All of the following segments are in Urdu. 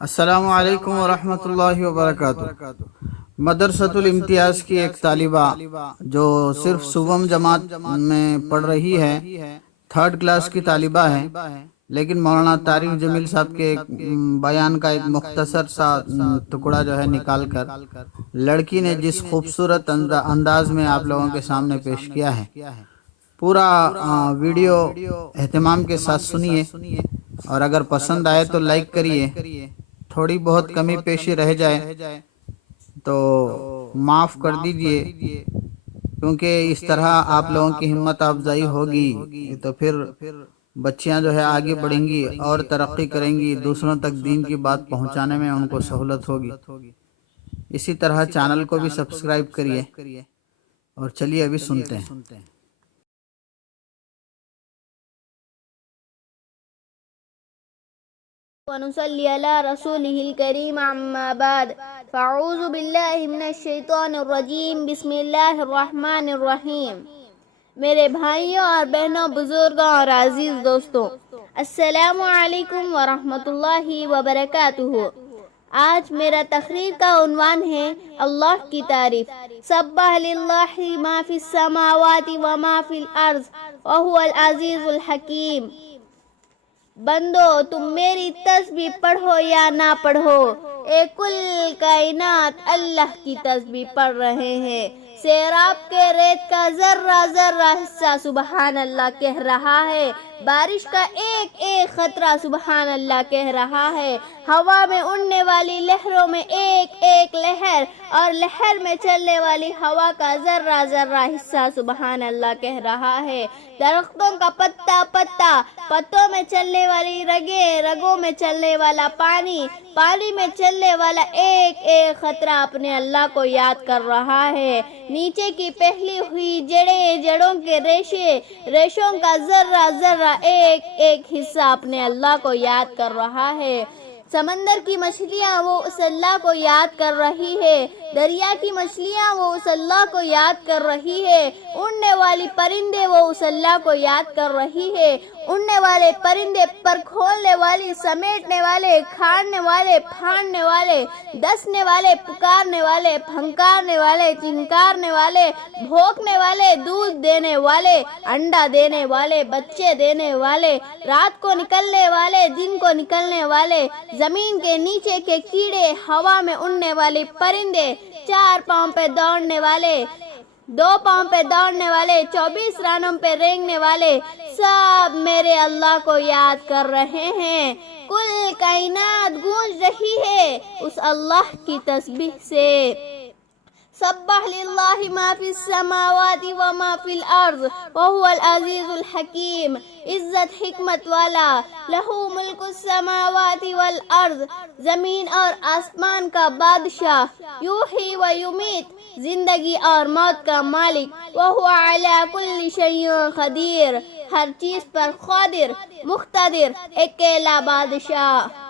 السلام علیکم ورحمۃ اللہ وبرکاتہ۔ مدرسۃ الامتیاز کی ایک طالبہ جو صرف صوبم جماعت میں پڑھ رہی ہے، 3rd کلاس کی طالبہ ہے، لیکن مولانا طارق جمیل صاحب کے بیان کا ایک مختصر سا ٹکڑا جو ہے نکال کر لڑکی نے جس خوبصورت انداز میں آپ لوگوں کے سامنے پیش کیا ہے، پورا ویڈیو اہتمام کے ساتھ سنیے، اور اگر پسند آئے تو لائک کریے، تھوڑی بہت کمی پیشی رہ جائے تو معاف کر دیجئے، کیونکہ اس طرح آپ لوگوں کی ہمت افزائی ہوگی تو پھر بچیاں جو ہے آگے بڑھیں گی اور ترقی کریں گی، دوسروں تک دین کی بات پہنچانے میں ان کو سہولت ہوگی۔ اسی طرح چینل کو بھی سبسکرائب کریے، اور چلیے ابھی سنتے ہیں۔ ونصلي على رسوله الكريم عما بعد فاعوذ باللہ من الشیطان الرجیم بسم اللہ الرحمن الرحیم۔ میرے بھائیوں اور بہنوں، بزرگوں اور عزیز دوستوں، السلام علیکم ورحمۃ اللہ وبرکاتہ۔ آج میرا تقریر کا عنوان ہے اللہ کی تعریف۔ سبح للہ ما فی السماوات وما فی الارض وهو العزیز الحکیم۔ بندو، تم میری تسبیح پڑھو یا نہ پڑھو، اے کل کائنات اللہ کی تسبیح پڑھ رہے ہیں۔ سیراب کے ریت کا ذرہ ذرہ حصہ سبحان اللہ کہہ رہا ہے، بارش کا ایک ایک قطرہ سبحان اللہ کہہ رہا ہے، ہوا میں اڑنے والی لہروں میں ایک ایک لہر اور لہر میں چلنے والی ہوا کا ذرہ ذرہ حصہ سبحان اللہ کہہ رہا ہے، درختوں کا پتا پتا، پتوں میں چلنے والی رگیں، رگوں میں چلنے والا پانی، پانی میں چلنے والا ایک ایک قطرہ اپنے اللہ کو یاد کر رہا ہے، نیچے کی پھیلی ہوئی جڑیں، جڑوں کے ریشے، ریشوں کا ذرہ ذرہ ایک ایک حصہ اپنے اللہ کو یاد کر رہا ہے، سمندر کی مچھلیاں وہ اس اللہ کو یاد کر رہی ہے، دریا کی مچھلیاں وہ اس اللہ کو یاد کر رہی ہے، اڑنے والی پرندے وہ اس اللہ کو یاد کر رہی ہے، اڑنے والے پرندے پر کھولنے والی، سمیٹنے والے، کھاڑنے والے، پھاڑنے والے، دسنے والے، پکارنے والے، پھنکارنے والے، چنکارنے والے، بھونکنے والے، دودھ دینے والے، انڈا دینے والے، بچے دینے والے، رات کو نکلنے والے، دن کو نکلنے والے، زمین کے نیچے کے کیڑے، ہوا میں اڑنے والے پرندے، 4 پاؤں پہ دوڑنے والے، 2 پاؤں پہ دوڑنے والے، 24 رانوں پہ رینگنے والے، سب میرے اللہ کو یاد کر رہے ہیں۔ کل کائنات گونج رہی ہے اس اللہ کی تسبیح سے۔ سبح للہ ما فی السماوات وما فی الارض وهو العزیز الحکیم۔ عزت حکمت والا، لہو ملک السماوات والارض، زمین اور آسمان کا بادشاہ، یحیی و یمیت، زندگی اور موت کا مالک، وهو علی کل شیء قدیر، ہر چیز پر قادر، مقتدر، اکیلا بادشاہ۔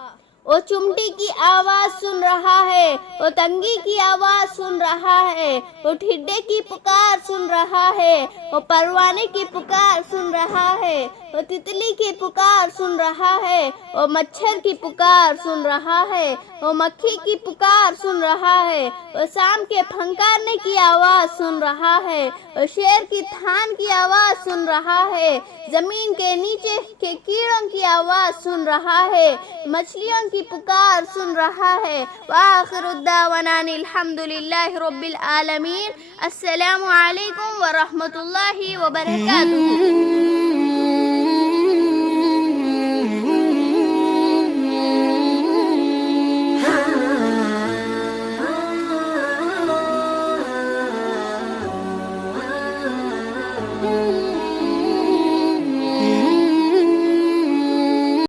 وہ چمٹی کی آواز سن رہا ہے، وہ تنگی کی آواز سن رہا ہے، وہ ٹھڈے کی پکار سن رہا ہے، وہ پروانے کی پکار سن رہا ہے، وہ تتلی کی پکار سن رہا ہے، وہ مچھر کی پکار سن رہا ہے، وہ مکھی کی پکار سن رہا ہے، وہ سام کے پھنکارنے کی آواز سن رہا ہے، وہ شیر کی تھان کی آواز سن رہا ہے، زمین کے نیچے کے کیڑوں کی آواز سن رہا ہے، مچھلیوں کی پکار سن رہا ہے۔ وآخر الدعوانا الحمدللہ رب العالمین۔ السلام علیکم ورحمۃ اللہ وبرکاتہ۔